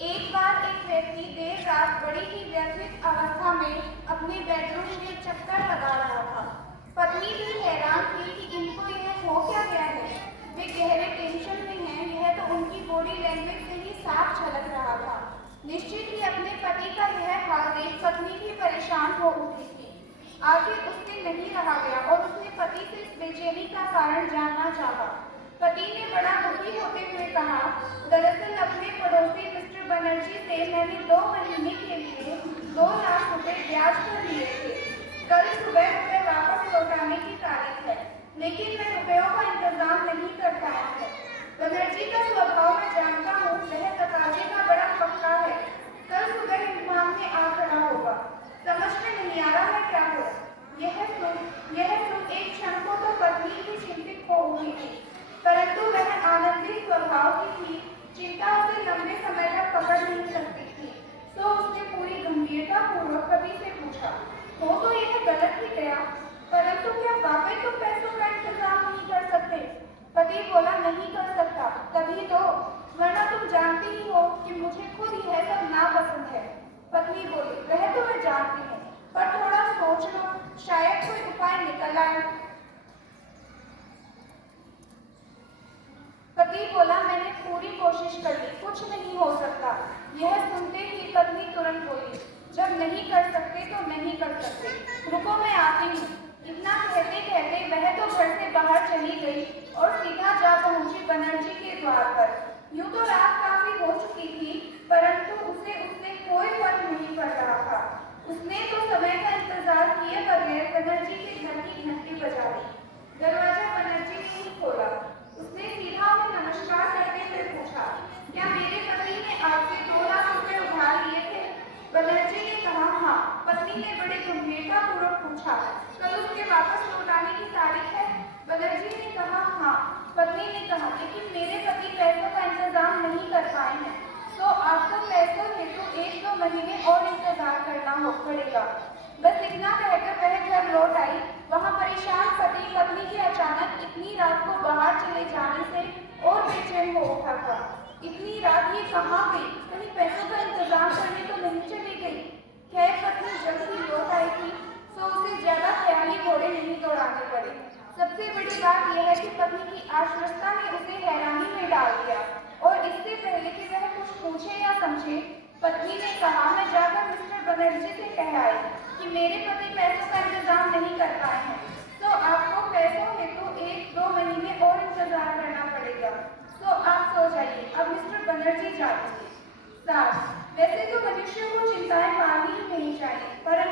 एक बार एक व्यक्ति देर रात बड़ी ही व्यथित अवस्था में अपने बेडरूम में चक्कर लगा रहा था। पत्नी भी हैरान थी कि इनको यह हो क्या गया है। वे गहरे टेंशन में हैं, यह तो उनकी बॉडी लैंग्वेज से ही साफ झलक रहा था। निश्चित ही अपने पति का यह हाल देख पत्नी भी परेशान हो उठी थी। आखिर उससे नहीं रहा गया और उसने पति से इस बेचैनी का कारण जानना चाहा। पति ने बड़ा दुखी होते हुए कहा, दरअसल अपने पड़ोसी मिस्टर बनर्जी से मैंने 2 महीने के लिए 2 लाख रुपए ब्याज पर लिए थे। कल सुबह रुपए वापस लौटाने की तारीख है, लेकिन मैं रुपयों का इंतजाम नहीं कर पाया है। बनर्जी का स्वभाव मैं जानता हूँ, वह तकाजे का बड़ा पक्का है। कल सुबह इमाम में आ खड़ा होगा। समझ में नहीं आ रहा मैं क्या करूं। यह सुन एक क्षण को तो पत्नी भी चिंतित हो उठी थी, परंतु वह आनंदित स्वभाव की थी। चिंता उसे लंबे समय तक पकड़ नहीं सकती थी। तो उसने पूरी गंभीरता पूर्वक पति से पूछा, हो तो यह गलत ही गया, परंतु क्या वाकई तुम पैसों का इंतजाम नहीं कर सकते? पति बोला, नहीं कर सकता, तभी तो, वरना तुम जानती ही हो कि मुझे खुद यह सब नापसंद है। पत्नी बोली, वह तो मैं जानती हूँ, पर थोड़ा सोच लो, शायद कोई उपाय निकल आए। पति बोला, मैंने पूरी कोशिश कर ली, कुछ नहीं हो सकता। यह सुनते ही पत्नी तुरंत बोली, जब नहीं कर सकते तो नहीं कर सकते, रुको मैं आती हूँ। इतना कहते कहते वह तो घर से बाहर चली गई और सीधा जा पहुंची बनर्जी के द्वार पर। यूं तो रात काफी हो चुकी थी, परंतु उसे उससे कोई फर्क नहीं पड़ रहा था। उसने तो समय का इंतजार किए बगैर बनर्जी के घर की घंटी बजा दी। दरवाजा बनर्जी ने ही खोला। उसने सीधा उन्हें नमस्कार करते हुए पूछा, क्या मेरे पति ने आपसे 2 लाख रुपए उधार लिए थे? बनर्जी ने कहा, हाँ। पत्नी ने बड़ी गंभीरता पूर्वक पूछा, कल उसके वापस लौटाने की तारीख है? बनर्जी ने कहा, हाँ। पत्नी ने कहा, लेकिन मेरे पति पैसों का इंतजाम नहीं कर पाए हैं, तो आपको पैसों हेतु 1-2 महीने और इंतजार करना पड़ेगा। बस इतना कहकर वह घर लौट आई। वहां परेशान पति पत्नी के अचानक इतनी रात को बाहर चले जाने से और बेचैन हो उठा था। इतनी रात ये कहाँ गई? कहीं पैसों का इंतजाम करने तो नहीं चली गई? खैर पत्नी जल्द ही लौट आई थी, तो उसे ज्यादा ख्याली घोड़े नहीं दौड़ाने पड़े। सबसे बड़ी बात यह है कि पत्नी की आश्वस्ता ने उसे हैरानी में डाल दिया, और इससे पहले कि वह कुछ पूछे या समझे, पत्नी ने कहा, मैं जाकर मिस्टर बनर्जी से कह आई कि मेरे पति पैसों का इंतजाम नहीं कर पाए हैं, तो आपको पैसों हेतु 1-2 महीने और इंतजार करना पड़ेगा। तो आप सो जाइए, अब मिस्टर बनर्जी जाते हैं। वैसे तो मनुष्य को चिंताएं पानी ही नहीं चाहिए, परंतु